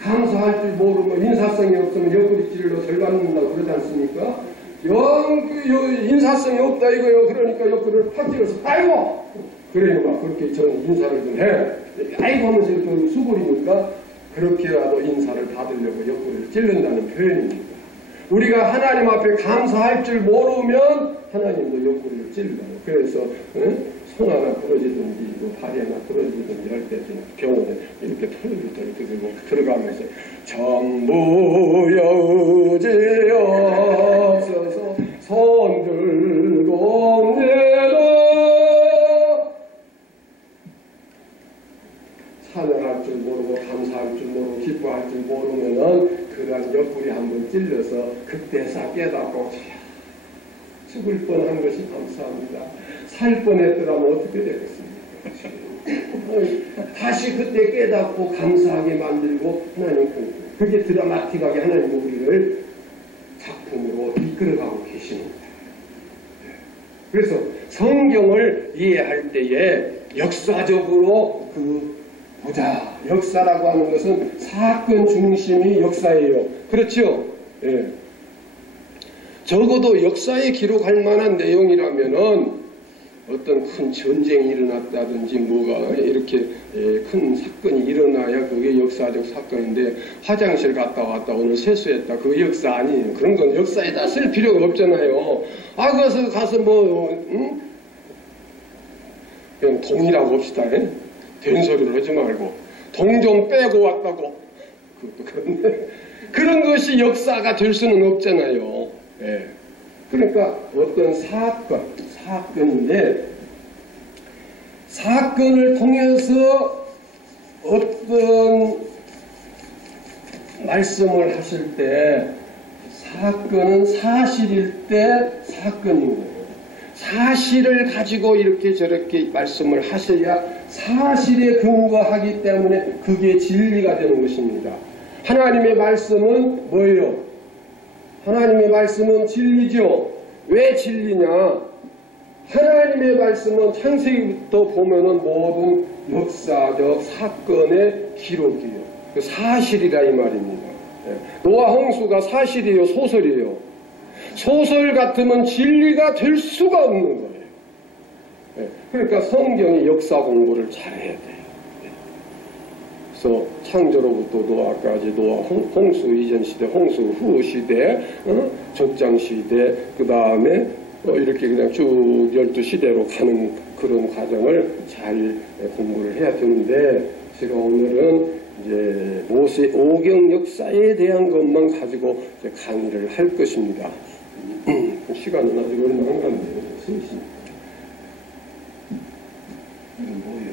감사할 줄 모르면 인사성이 없으면 옆구리질로 절받는다고 그러지 않습니까? 인사성이 없다 이거요. 그러니까 옆구리를 팍 찔러서 아이고! 그러니까 그렇게 저는 인사를 좀 해. 아이고 하면서 이렇게 수고리니까 그렇게라도 인사를 받으려고 옆구리를 찔른다는 표현입니다. 우리가 하나님 앞에 감사할 줄 모르면 하나님도 옆구리를 찔러요. 그래서 손 하나 부러지든지 다리 하나 부러지든지 할 때 병원에 이렇게 털을 들고 들어가면서 전부 여지없어서 손 들고 내도 찬양할 줄 모르고 감사할 줄 모르고 기뻐할 줄 모르면은 그런 옆구리 한번 찔러서 그때서 깨닫고 죽을 뻔한 것이 감사합니다. 살 뻔했더라면 어떻게 되겠습니까? 다시 그때 깨닫고 감사하게 만들고 하나님 그게 드라마틱하게 하나님 우리를 작품으로 이끌어가고 계십니다. 그래서 성경을 이해할 때에 역사적으로 그 보자. 역사라고 하는 것은 사건 중심이 역사예요. 그렇죠? 예. 적어도 역사에 기록할 만한 내용이라면은 어떤 큰 전쟁이 일어났다든지 뭐가 이렇게 큰 사건이 일어나야 그게 역사적 사건인데, 화장실 갔다 왔다 오늘 세수했다, 그 역사 아니에요. 그런 건 역사에다 쓸 필요가 없잖아요. 가서 뭐 그냥 동이라고 봅시다. 된 소리를 하지 말고 동 좀 빼고 왔다고, 그것도 그런데 그런 것이 역사가 될 수는 없잖아요. 예. 그러니까 어떤 사건인데, 사건을 통해서 어떤 말씀을 하실 때 사건은 사실일 때 사건인 거예요. 사실을 가지고 이렇게 저렇게 말씀을 하셔야 사실에 근거하기 때문에 그게 진리가 되는 것입니다. 하나님의 말씀은 뭐예요? 하나님의 말씀은 진리죠. 왜 진리냐? 하나님의 말씀은 창세기부터 보면은 모든 역사적 사건의 기록이에요. 그 사실이라 이 말입니다. 노아 홍수가 사실이에요, 소설이에요? 소설 같으면 진리가 될 수가 없는 거예요. 그러니까 성경의 역사 공부를 잘해야 돼요. 그래서 창조로부터 노아까지, 노아 홍수 이전 시대, 홍수 후 시대, 족장 시대, 그 다음에 이렇게 그냥 쭉 12시대로 가는 그런 과정을 잘 공부를 해야 되는데, 제가 오늘은 이제 모세 오경 역사에 대한 것만 가지고 강의를 할 것입니다. 시간은 아직 얼마 안 갔네요. 이건 뭐예요?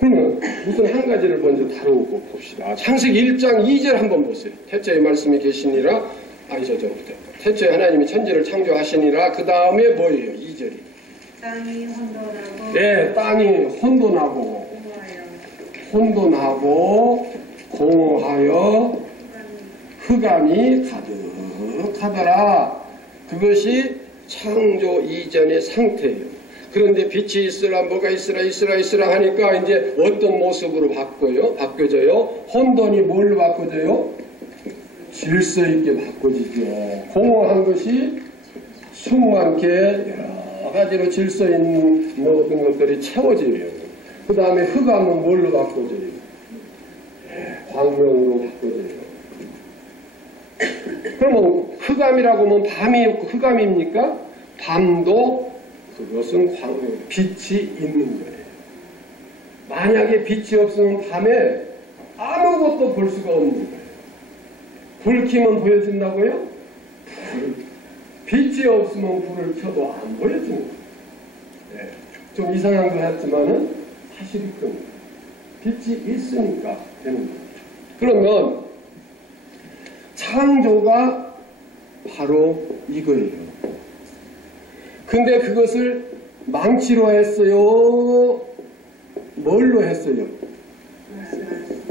그러면 우선 한 가지를 먼저 다루고 봅시다. 창세기 1장 2절 한번 보세요. 태초에 말씀이 계시니라, 태초에 하나님이 천지를 창조하시니라. 그 다음에 뭐예요? 2절이. 땅이 혼돈하고. 네, 땅이 혼돈하고 공하여 흑암이 가득하더라. 그것이 창조 이전의 상태예요. 그런데 빛이 있으라, 뭐가 있으라 하니까 이제 어떤 모습으로 바뀌어져요? 혼돈이 뭘로 바꿔져요? 질서 있게 바꿔지죠. 공허한 것이 충만케 여러 가지로 질서 있는 모든 것들이 채워져요. 그 다음에 흑암은 뭘로 바꿔져요? 광명으로 바꿔져요. 그러면 흑암이라고 하면 밤이 흑암입니까? 밤도 그것은 빛이 있는 거예요. 만약에 빛이 없으면 밤에 아무것도 볼 수가 없는 거예요. 불 켜면 보여준다고요? 빛이 없으면 불을 켜도 안 보여주는 거예요. 네. 좀 이상한 것 같지만은 사실이 큽니다. 빛이 있으니까 되는 거예요. 그러면 창조가 바로 이거예요. 근데 그것을 망치로 했어요? 뭘로 했어요?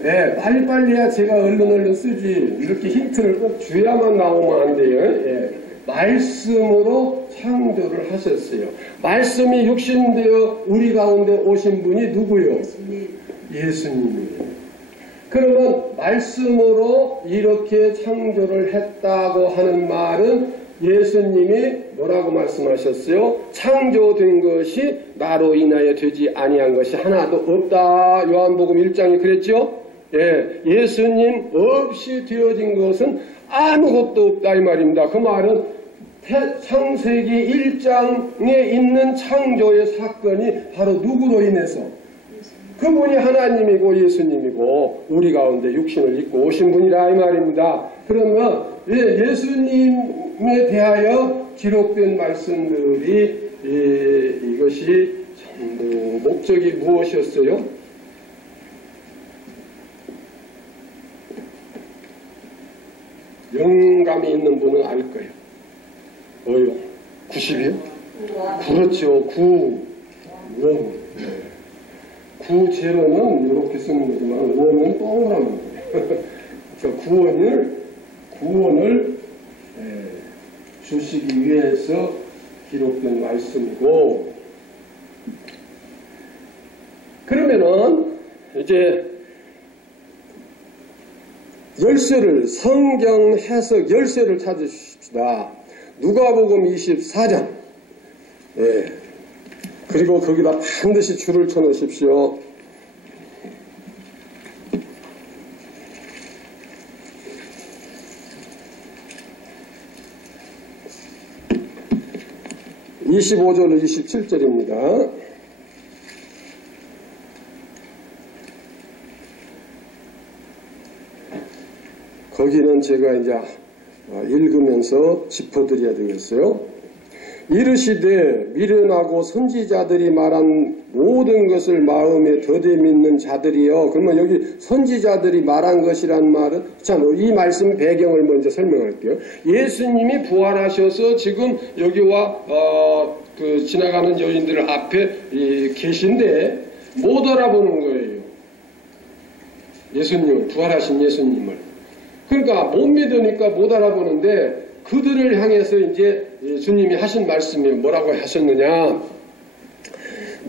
네, 빨리빨리 해야 제가 얼른 쓰지. 이렇게 힌트를 꼭 줘야만 나오면 안 돼요. 예. 말씀으로 창조를 하셨어요. 말씀이 육신되어 우리 가운데 오신 분이 누구요? 예수님이에요. 그러면 말씀으로 이렇게 창조를 했다고 하는 말은 예수님이 뭐라고 말씀하셨어요? 창조된 것이 나로 인하여 되지 아니한 것이 하나도 없다. 요한복음 1장에 그랬죠? 예, 예수님 없이 되어진 것은 아무것도 없다 이 말입니다. 그 말은 창세기 1장에 있는 창조의 사건이 바로 누구로 인해서? 그분이 하나님이고 예수님이고 우리 가운데 육신을 입고 오신 분이라 이 말입니다. 그러면 예수님에 대하여 기록된 말씀들이 이것이 전부 목적이 무엇이었어요? 영감이 있는 분은 알 거예요. 뭐요? 90이요? 그렇죠. 9원. 구제로는 이렇게 쓰는 거지만 원은 동그란 거예요. 그래서 구원을 구원을 주시기 위해서 기록된 말씀이고, 그러면은 이제 열쇠를, 성경 해석 열쇠를 찾으십시다. 누가복음 24장. 그리고 거기다 반드시 줄을 쳐 놓으십시오. (25절로) (27절입니다) 거기는 제가 이제 읽으면서 짚어드려야 되겠어요. 이르시되 미련하고 선지자들이 말한 모든 것을 마음에 더디 믿는 자들이여. 그러면 여기 선지자들이 말한 것이란 말은, 참, 이 말씀 배경을 먼저 설명할게요. 예수님이 부활하셔서 지금 여기와 지나가는 여인들 앞에 계신데 못 알아보는 거예요. 예수님을, 부활하신 예수님을. 그러니까 못 믿으니까 못 알아보는데, 그들을 향해서 이제 주님이 하신 말씀이 뭐라고 하셨느냐.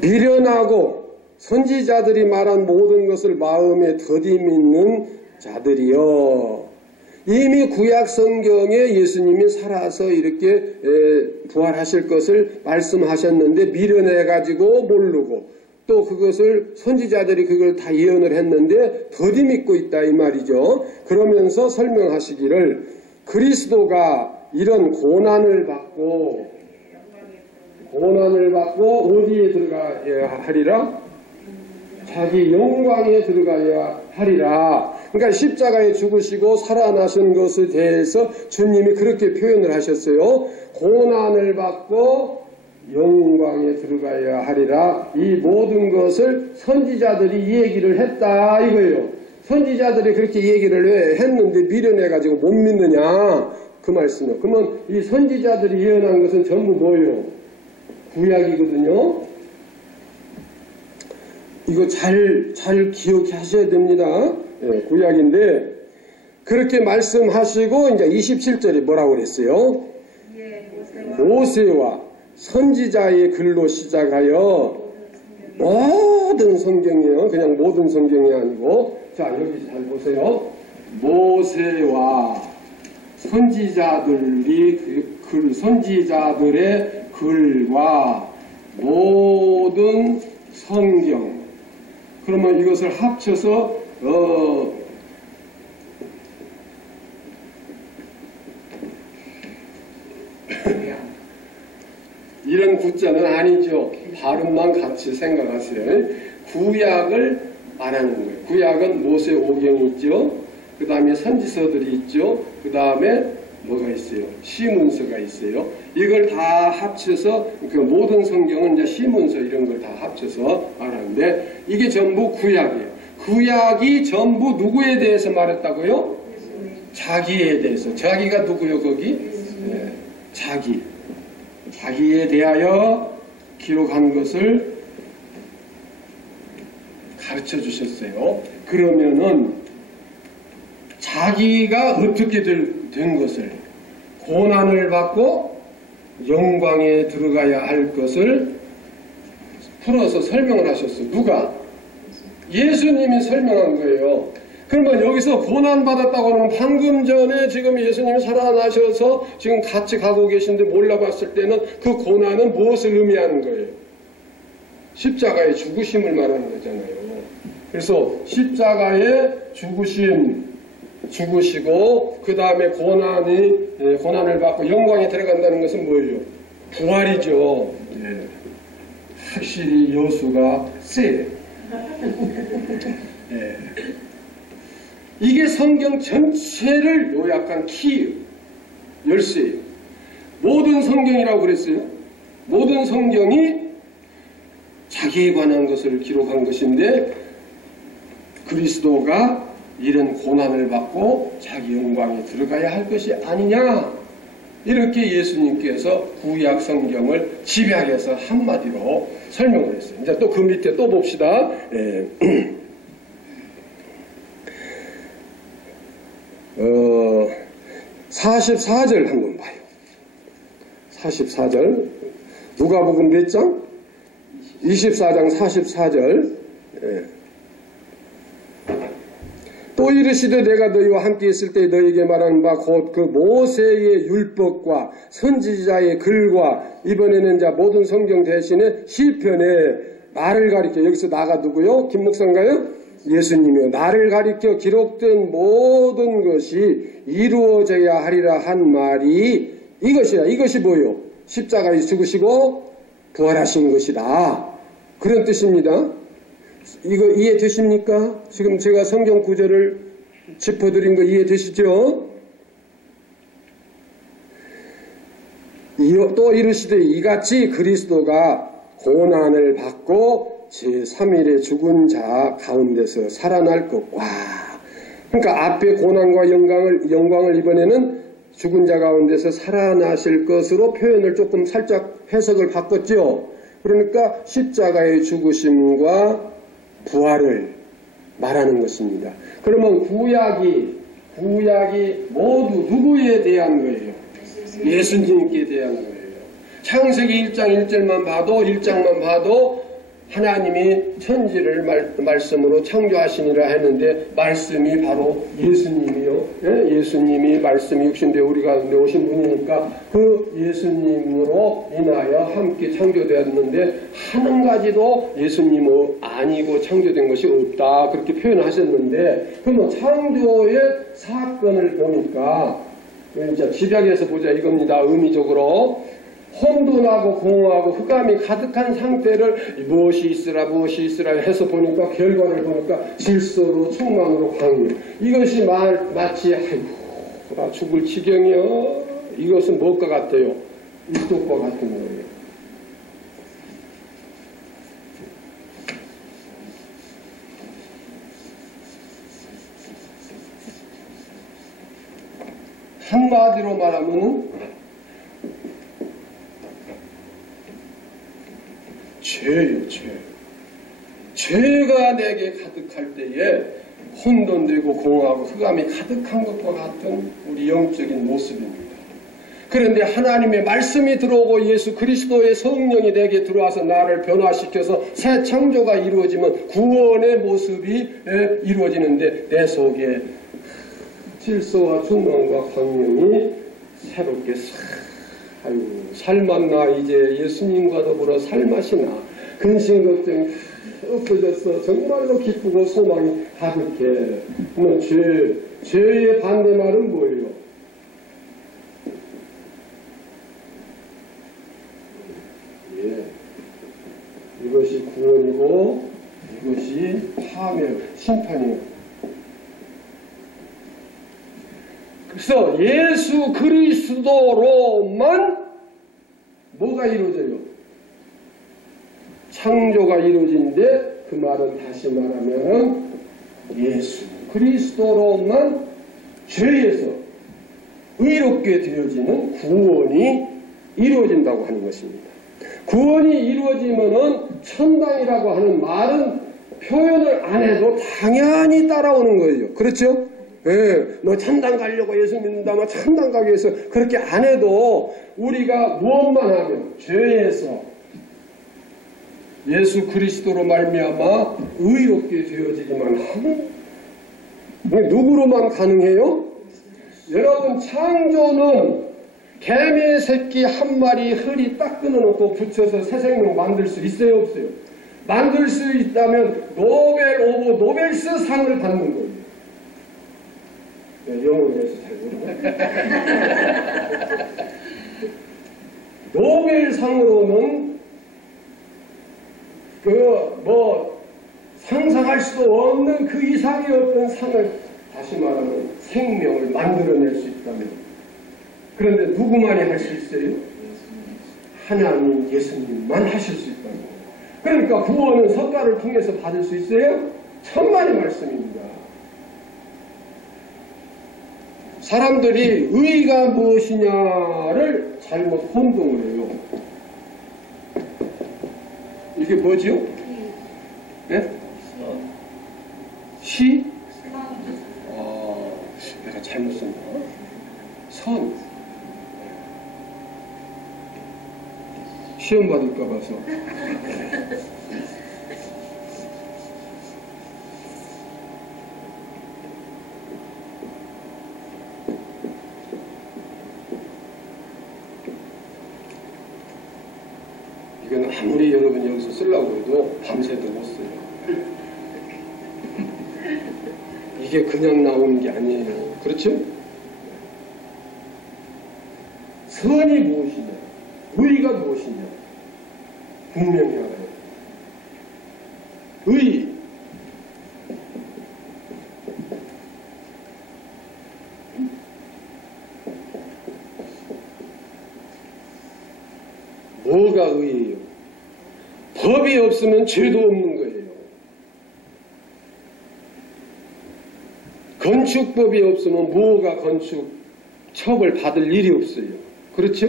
미련하고 선지자들이 말한 모든 것을 마음에 더디 믿는 자들이여. 이미 구약 성경에 예수님이 살아서 이렇게 부활하실 것을 말씀하셨는데 미련해가지고 모르고, 또 그것을 선지자들이 그걸 다 예언을 했는데 더디 믿고 있다 이 말이죠. 그러면서 설명하시기를, 그리스도가 이런 고난을 받고 어디에 들어가야 하리라? 자기 영광에 들어가야 하리라. 그러니까 십자가에 죽으시고 살아나신 것에 대해서 주님이 그렇게 표현을 하셨어요. 고난을 받고 영광에 들어가야 하리라. 이 모든 것을 선지자들이 이 얘기를 했다 이거예요. 선지자들이 그렇게 얘기를 왜 했는데 미련해가지고 못 믿느냐 그 말씀이요. 그러면 이 선지자들이 예언한 것은 전부 뭐예요? 구약이거든요. 이거 잘 기억하셔야 됩니다. 구약인데 그렇게 말씀하시고 이제 27절에 뭐라고 그랬어요? 모세와 선지자의 글로 시작하여 모든 성경이요. 그냥 모든 성경이 아니고, 자, 여기 잘 보세요. 모세와 선지자들이 선지자들의 글과 모든 성경. 그러면 이것을 합쳐서 이런 구자는 아니죠. 발음만 같이 생각하세요. 구약을 말하는 거예요. 구약은 모세 오경이 있죠. 그 다음에 선지서들이 있죠. 그 다음에 뭐가 있어요? 시문서가 있어요. 이걸 다 합쳐서 그 모든 성경은 이제 시문서 이런 걸 다 합쳐서 말하는데 이게 전부 구약이에요. 구약이 전부 누구에 대해서 말했다고요? 자기에 대해서. 자기가 누구요 거기? 자기에 대하여 기록한 것을 가르쳐 주셨어요. 그러면은 자기가 어떻게 된 것을, 고난을 받고 영광에 들어가야 할 것을 풀어서 설명을 하셨어요. 누가? 예수님이 설명한 거예요. 그러면 여기서 고난받았다고 하면 방금 전에 지금 예수님이 살아나셔서 지금 같이 가고 계신데 몰라봤을 때는 그 고난은 무엇을 의미하는 거예요? 십자가의 죽으심을 말하는 거잖아요. 그래서 십자가의 죽으시고 그 다음에 고난을 받고 영광에 들어간다는 것은 뭐예요? 부활이죠. 확실히 여수가 세요. 이게 성경 전체를 요약한 키 열쇠예요. 모든 성경이라고 그랬어요. 모든 성경이 자기에 관한 것을 기록한 것인데 그리스도가 이런 고난을 받고 자기 영광에 들어가야 할 것이 아니냐, 이렇게 예수님께서 구약 성경을 집약해서 한마디로 설명을 했어요. 이제 또 그 밑에 또 봅시다. 44절 한번 봐요. 44절 누가복음 몇 장? 24장 44절. 예. 또 이르시되 내가 너희와 함께 있을 때 너희에게 말하는 바 곧 그 모세의 율법과 선지자의 글과 이번에는 자 모든 성경 대신에 시편에 나를 가리켜, 여기서 나가 누구요? 김 목사인가요? 예수님이요. 나를 가리켜 기록된 모든 것이 이루어져야 하리라 한 말이 이것이야. 이것이 뭐요? 십자가에 죽으시고 부활하신 것이다. 그런 뜻입니다. 이거 이해되십니까? 지금 제가 성경 구절을 짚어드린 거 이해되시죠? 또 이르시되 이같이 그리스도가 고난을 받고 제3일에 죽은 자 가운데서 살아날 것과, 그러니까 앞에 고난과 영광을 이번에는 죽은 자 가운데서 살아나실 것으로 표현을 조금 살짝 해석을 바꿨죠. 그러니까 십자가의 죽으심과 부활을 말하는 것입니다. 그러면 구약이 모두 누구에 대한 거예요? 예수님께 대한 거예요. 창세기 1장 1절만 봐도 1장만 봐도 하나님이 천지를 말씀으로 창조하시니라 했는데 말씀이 바로 예수님이요. 예? 예수님이 말씀이 육신되어 우리 가운데 오신 분이니까 그 예수님으로 인하여 함께 창조되었는데 한 가지도 예수님 아니고 창조된 것이 없다. 그렇게 표현하셨는데, 그러면 창조의 사건을 보니까 이제 집약해서 보자 이겁니다. 의미적으로 혼돈하고 공허하고 흑암이 가득한 상태를 무엇이 있으라 해서 보니까 결과를 보니까 질서로 충만으로 광명. 이것이 마치 아이고 나 죽을 지경이요. 이것은 무엇과 같아요? 이쪽과 같은 거예요. 한마디로 말하면 죄요, 죄. 죄가 내게 가득할 때에 혼돈되고 공허하고 흑암이 가득한 것과 같은 우리 영적인 모습입니다. 그런데 하나님의 말씀이 들어오고 예수 그리스도의 성령이 내게 들어와서 나를 변화시켜서 새 창조가 이루어지면 구원의 모습이 이루어지는데 내 속에 질서와 충만과 광명이 새롭게 아이고 살맛나 이제 예수님과 더불어 살맛이나 근심 걱정이 없어졌어. 정말로 기쁘고 소망이 가득해. 그러면 죄의 반대말은 뭐예요? 예, 이것이 구원이고 이것이 파멸, 심판이에요. 그래서 예수 그리스도로만 뭐가 이루어져요? 창조가 이루어진데 그 말은 다시 말하면 예수 그리스도로만 죄에서 의롭게 되어지는 구원이 이루어진다고 하는 것입니다. 구원이 이루어지면은 천당이라고 하는 말은 표현을 안 해도 당연히 따라오는 거예요. 그렇죠? 예, 뭐 천당 가려고 예수 믿는다, 뭐 천당 가기 위해서 그렇게 안 해도 우리가 무엇만 하면 죄에서 예수 그리스도로 말미암아 의롭게 되어지기만 하면 누구로만 가능해요? 여러분 창조는 개미 새끼 한 마리 허리 딱 끊어놓고 붙여서 새 생명 만들 수 있어요, 없어요? 만들 수 있다면 노벨스 상을 받는 거예요. 영어로 해서 잘 모르네. 노벨상으로는 상상할 수도 없는 그 이상의 어떤 상을, 다시 말하면 생명을 만들어낼 수 있다면, 그런데 누구만이 할 수 있어요? 하나님 예수님만 하실 수 있다면. 그러니까 구원은 석가를 통해서 받을 수 있어요? 천만의 말씀입니다. 사람들이 의가 무엇이냐를 잘못 혼동을 해요. 이게 뭐지요? 네? 시? 내가 잘못 썼나? 선. 시험 받을까 봐서. 이건 아무리 여러분 여기서 쓰려고 해도 밤새도 못 써요. 이게 그냥 나오는 게 아니에요. 그렇죠? 선이 무엇이냐? 의가 무엇이냐? 분명히 알아요. 의. 뭐가 의예요? 법이 없으면 죄도 없는 거예요. 건축법이 없으면 뭐가 건축 처벌 받을 일이 없어요. 그렇죠?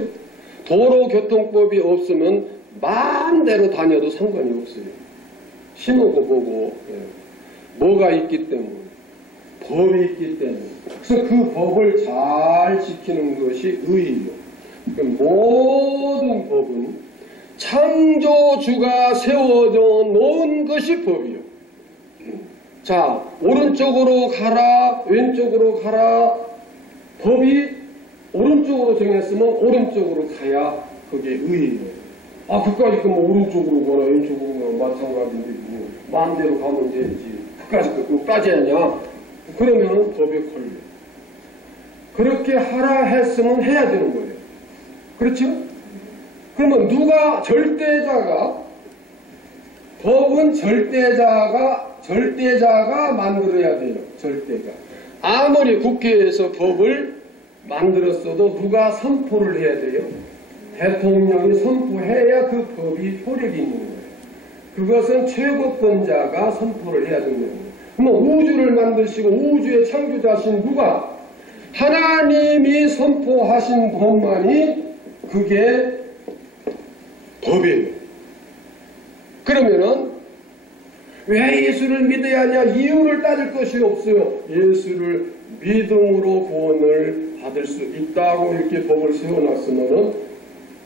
도로교통법이 없으면 마음대로 다녀도 상관이 없어요. 신호도 보고 뭐가 있기 때문에 법이 있기 때문에 그래서 그 법을 잘 지키는 것이 의예요. 모든 법은 창조주가 세워져 놓은 것이 법이요. 자, 오른쪽으로 가라, 왼쪽으로 가라. 법이 오른쪽으로 정했으면 오른쪽으로 가야 그게 의예요. 아, 그까짓 거면 오른쪽으로 가라, 왼쪽으로 가라, 마찬가지인데, 뭐, 마음대로 가면 되지. 그까짓 거 따져야냐? 그러면 법에 걸려. 그렇게 하라 했으면 해야 되는 거예요. 그렇죠? 그러면 누가 절대자가, 법은 절대자가 만들어야 돼요. 절대가. 아무리 국회에서 법을 만들었어도 누가 선포를 해야 돼요? 대통령이 선포해야 그 법이 효력이 있는 거예요. 그것은 최고권자가 선포를 해야 되는 거예요. 그러면 우주를 만드시고 우주의 창조자신 누가? 하나님이 선포하신 법만이 그게 법이에요. 그러면은 왜 예수를 믿어야 하냐? 이유를 따질 것이 없어요. 예수를 믿음으로 구원을 받을 수 있다고 이렇게 법을 세워놨으면은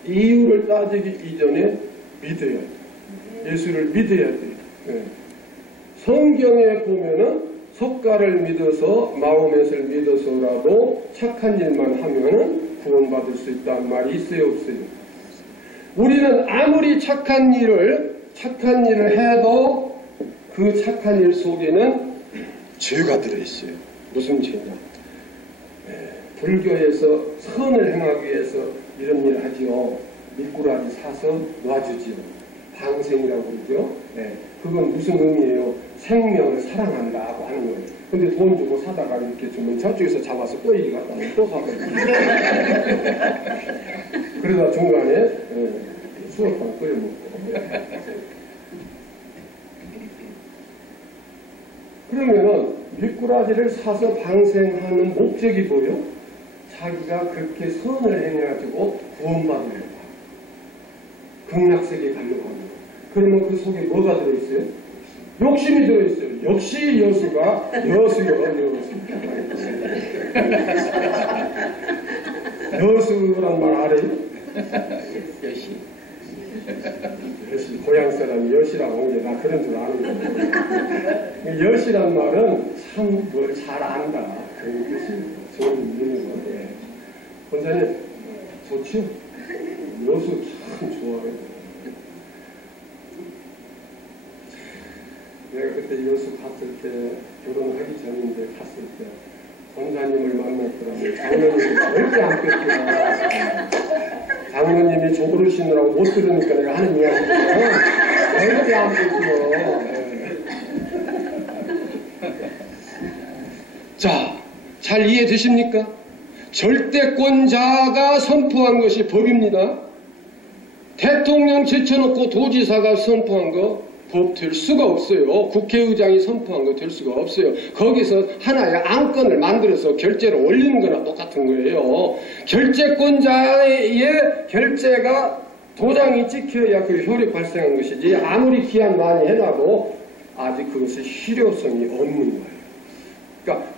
이유를 따지기 이전에 믿어야 돼요. 예수를 믿어야 돼요. 네. 성경에 보면은 석가를 믿어서 마호멧을 믿어서라도 착한 일만 하면은 구원받을 수 있다는 말이 있어요, 없어요? 우리는 아무리 착한 일을 해도 그 착한 일 속에는 죄가 들어있어요. 무슨 죄냐? 불교에서 선을 행하기 위해서 이런 일을 하지요. 미꾸라지 사서 놔주지요. 방생이라고 그러죠. 그건 무슨 의미예요? 생명을 사랑한다고 하는 거예요. 근데 돈 주고 사다가 이렇게 주면 저쪽에서 잡아서 꼬이기 갖다 또 사거든요. 그러다 중간에 수업방 끓여 먹고. 그러면은 미꾸라지를 사서 방생하는 목적이 뭐예요? 자기가 그렇게 선을 행해가지고 구원받으려고 극락세계에 가려고 하는 거예요. 그러면 그 속에 뭐가 들어있어요? 욕심이 들어있어요. 역시 여수가 여수란 말 알아요? 여시 고향 사람이 여시라고 한 게 나 그런 줄 아는 거예요. 여시란 말은 참 뭘 잘 안다 그런 뜻이 좋은 의미인 건데 본사님 좋죠? 여수 참 좋아요. 내가 그때 여수 갔을 때 결혼하기 전인데 갔을 때 권사님을 만났더라고요. 장로님이 절대 안 뺐구나. 장로님이 조그르시느라고 못 들으니까 내가 하는 이야기잖아요. 절대 안 뺐구나. 자, 잘 이해되십니까? 절대권자가 선포한 것이 법입니다. 대통령 제쳐놓고 도지사가 선포한 거 법 될 수가 없어요. 국회의장이 선포한 거 될 수가 없어요. 거기서 하나의 안건을 만들어서 결제를 올리는 거나 똑같은 거예요. 결제권자의 결제가 도장이 찍혀야 그 효력 발생한 것이지 아무리 기한 많이 해놔도 아직 그것이 실효성이 없는 거예요. 그러니까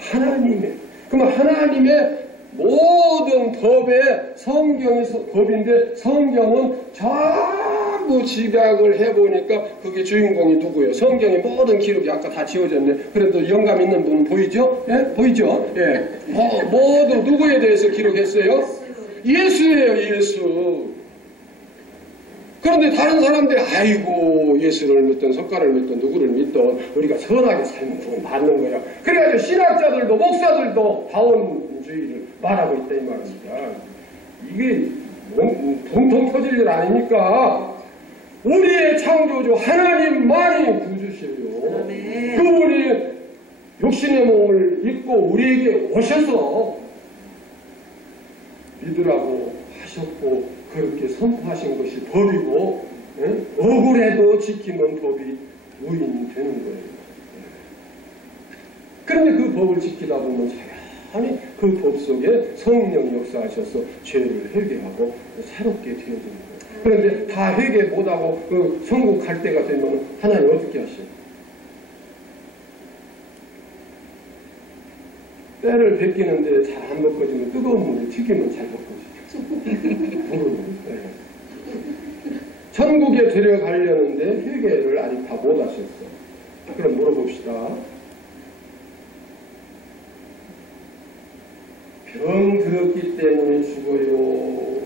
그러면 하나님의 모든 법에 성경이 법인데 성경은 전부 집약을 해보니까 그게 주인공이 누구예요? 성경의 모든 기록이 아까 다 지워졌네. 그래도 영감 있는 분 보이죠? 예? 보이죠? 예. 모두 누구에 대해서 기록했어요? 예수예요, 예수. 그런데 다른 사람들이 아이고 예수를 믿던 석가를 믿던 누구를 믿던 우리가 선하게 살면 좀 받는 거야. 그래가지고 신학자들도 목사들도 다원주의를 말하고 있다 이 말입니다. 이게 통통 터질 일 아닙니까? 우리의 창조주 하나님만이 구주시요. 그분이 육신의 몸을 입고 우리에게 오셔서 믿으라고 하셨고 그렇게 선포하신 것이 법이고 억울해도 지키면 법이 우인이 되는 거예요. 그런데 그 법을 지키다 보면 자연히 그 법 속에 성령이 역사하셔서 죄를 회개하고 새롭게 되어지는 거예요. 그런데 다 회개 못하고 그 천국 갈 때가 되면 하나님 어떻게 하셔요? 때를 벗기는데 잘 안 벗겨지면 뜨거운 물에 튀기면 잘 벗겨져요. 천국에 데려가려는데 회개를 아직 다 못하셨어. 그럼 물어봅시다. 병 들었기 때문에 죽어요.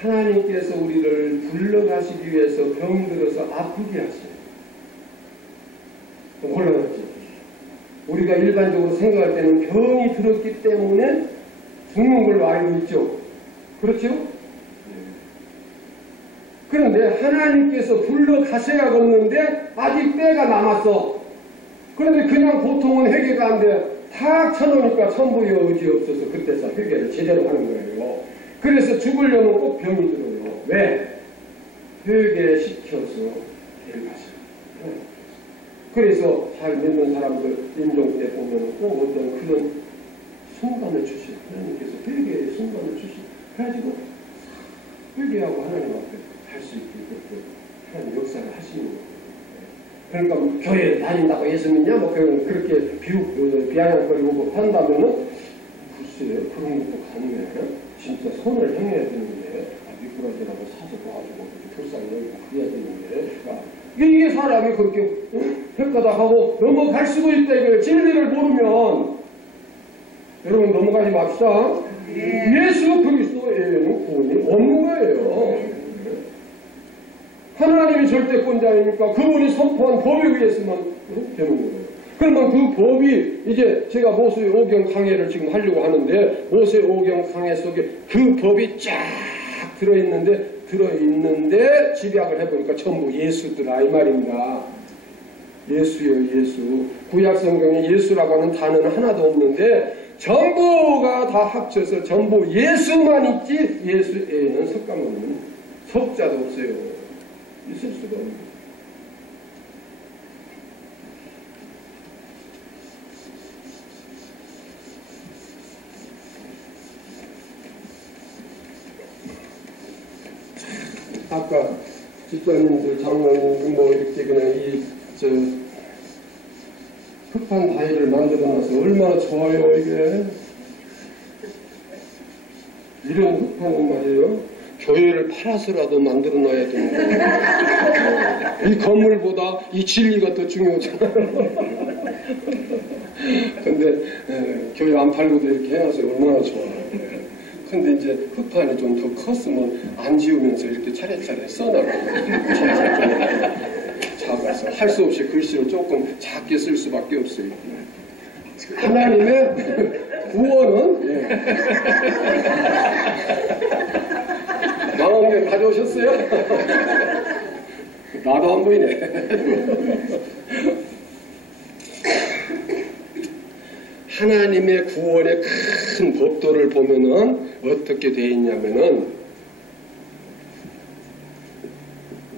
하나님께서 우리를 불러가시기 위해서 병 들어서 아프게 하세요. 곤란하지. 우리가 일반적으로 생각할 때는 병이 들었기 때문에 죽는 걸로 알고 있죠. 그렇죠? 그런데 하나님께서 불러가셔야겠는데 아직 때가 남았어. 그런데 그냥 보통은 회개가 안 돼. 탁 쳐놓으니까 천부의 의지 없어서 그때서 회개를 제대로 하는 거예요. 그래서 죽으려면 꼭 병이 들어요. 왜? 회개시켜서 데려가셔요. 그래서 잘 믿는 사람들 임종 때 보면 꼭 어떤 그런 순간을 주시고 하나님께서 회개의 순간을 주시고 그래가지고 회개하고 하나님 앞에 갈 수 있게 그렇게 하나님 역사를 하시는 거예요. 그러니까 교회에 다닌다고 예수 믿냐? 뭐 그렇게 비아냥거리고 한다면은 글쎄 그런 것도 가능해. 진짜 선을 행해야 되는데 미꾸라지라고 사서 도와주고 불쌍히 여기고 그래야 되는데 이게 사람이 그렇게 헷가닥하고 넘어갈 수도 있다 이거예요. 진리를 모르면 여러분 넘어가지 맙시다. 예수 그리스도에는 구원이 없는 거예요. 하나님이 절대권자이니까 그분이 선포한 법에 의해서만 되는 거예요. 그러면 그 법이 이제 제가 모세 오경 강해를 지금 하려고 하는데 모세 오경 강해 속에 그 법이 쫙 들어있는데 집약을 해보니까 전부 예수더라 이 말입니다. 예수요 예수. 구약 성경에 예수라고 하는 단어는 하나도 없는데 전부가 다 합쳐서 전부 예수만 있지 예수에는 석가모니는 석자도 없어요. 있을 수가 없는 거예요. 아까 집사님들 장로님들 뭐 이렇게 그냥 흑판 다이를 만들어놔서 얼마나 좋아요 이게. 이런 흑판은 말이에요. 교회를 팔아서라도 만들어놔야 되는 거예요. 이 건물보다 이 진리가 더 중요하잖아요. 근데 교회 안 팔고도 이렇게 해놔서 얼마나 좋아요. 근데 이제 흑판이 좀 더 컸으면 안 지우면서 이렇게 차례차례 써나가고 작아서 할 수 없이 글씨를 조금 작게 쓸 수밖에 없어요. 하나님의 구원은 망원경 가져오셨어요? 나도 안 보이네. 하나님의 구원의 큰 법도를 보면은 어떻게 되어 있냐면은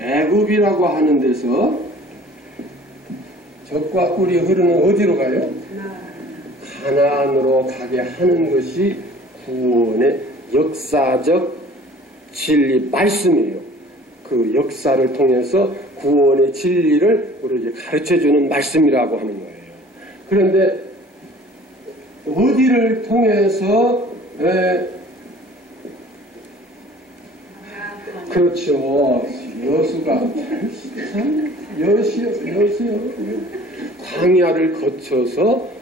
애굽이라고 하는 데서 젖과 꿀이 흐르는 어디로 가요? 가나안으로 가게 하는 것이 구원의 역사적 진리 말씀이에요. 그 역사를 통해서 구원의 진리를 우리에게 가르쳐주는 말씀이라고 하는 거예요. 그런데 어디 우리를 통해서 그렇죠. 여수가 여수요. 광야를 거쳐서